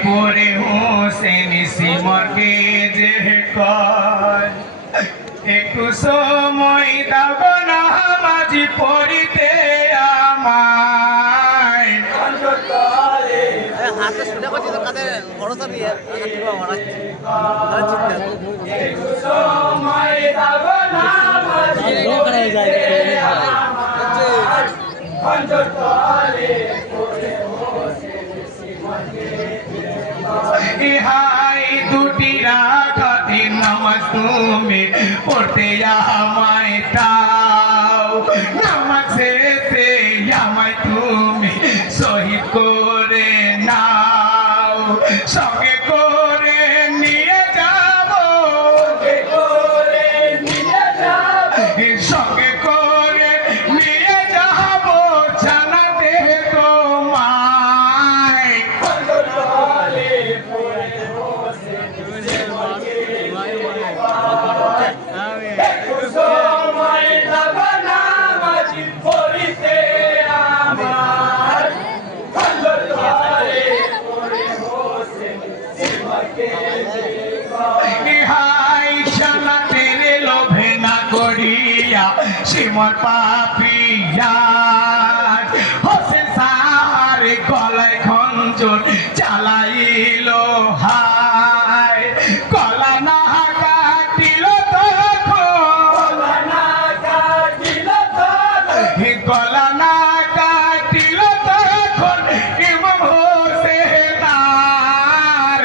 পরে হোসেন সিমরকে যে কর একটু সময় দাও না মাঝি পড়িতে আমায় হাতে শুনে করছি তো কাদের ভরসা দিয়ে একটু সময় দাও না মাঝি পড়িতে হাই দুটি রাখাতে নামাজ তুমি পড়তে আমায় তাও নামাজ শেষে আমায় তুমি শহীদ করে নাও সঙ্গে করে নিয়ে যাব সঙ্গে করে নিয়ে যাব জানাতে তোমায় সিমর পাপিয়া হোসেন সাহার গলায় খঞ্জর চালাইল হায় গলা না কাটিল গলা না কাটিল তখন ইমাম হোসেন আর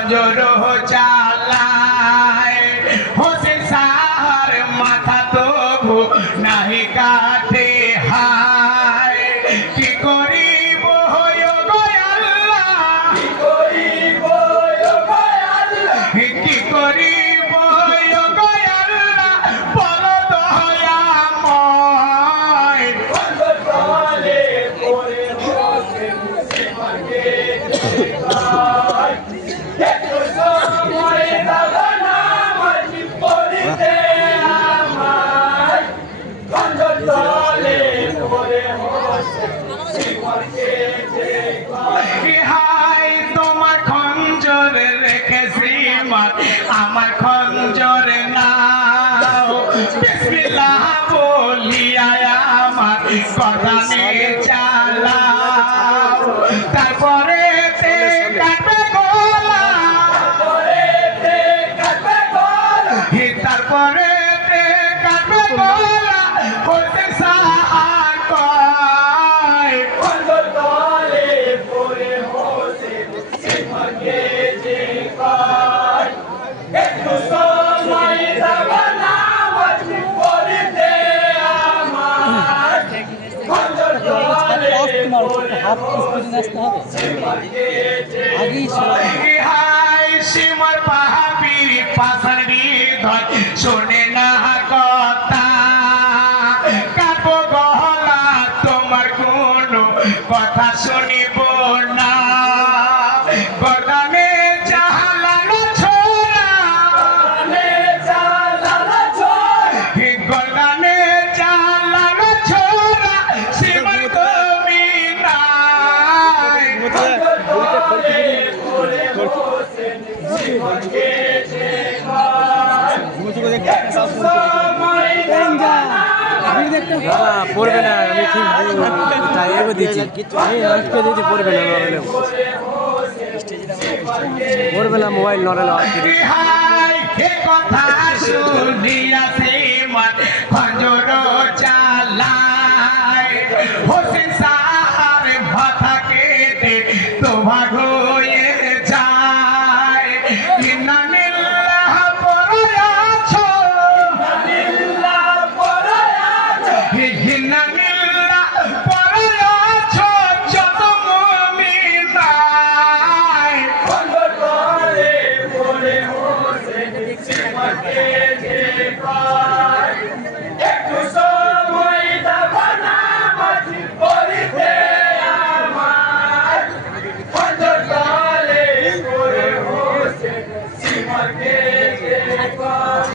খঞ্জর চালায় হোসেন সাহার মাথা তবু নাহি কাটে হায় কি করিব গো আল্লাহ কি করিব গো আল্লাহ বল দয়াময় তোমার খঞ্জর রেখেছি আমার খঞ্জর নাও বিসমিল্লাহ বলিয়া আমার কদমে চালাও তারপরে কাটবে গলা তারপরে কাটবে গলা হোসেন সাহার কয় সিমর পাহাবি পাশারি ধর শোনে না কথা কাটবো গলা তোমার কোনো কথা শুনিব না গদানে চালানো ছোড়া গদানে চালানো ছোড়া সিমর তুমি নাই পড়বে না আমি ঠিক টাইমে দিচ্ছি আমি আজকে দিচ্ছি পড়বে না পড়বে না মোবাইল নড়ালে কথা শুনিয়া খঞ্জর চালায় হোসেন সাহার মাথা কেটে তো ভাগ হয়ে যায় ইন্নালিল্লাহ পড়ে আছো ইন্নালিল্লাহ পড়ে আছো যত মুমিন নাই পড়ে হোসেন সিমরকে যে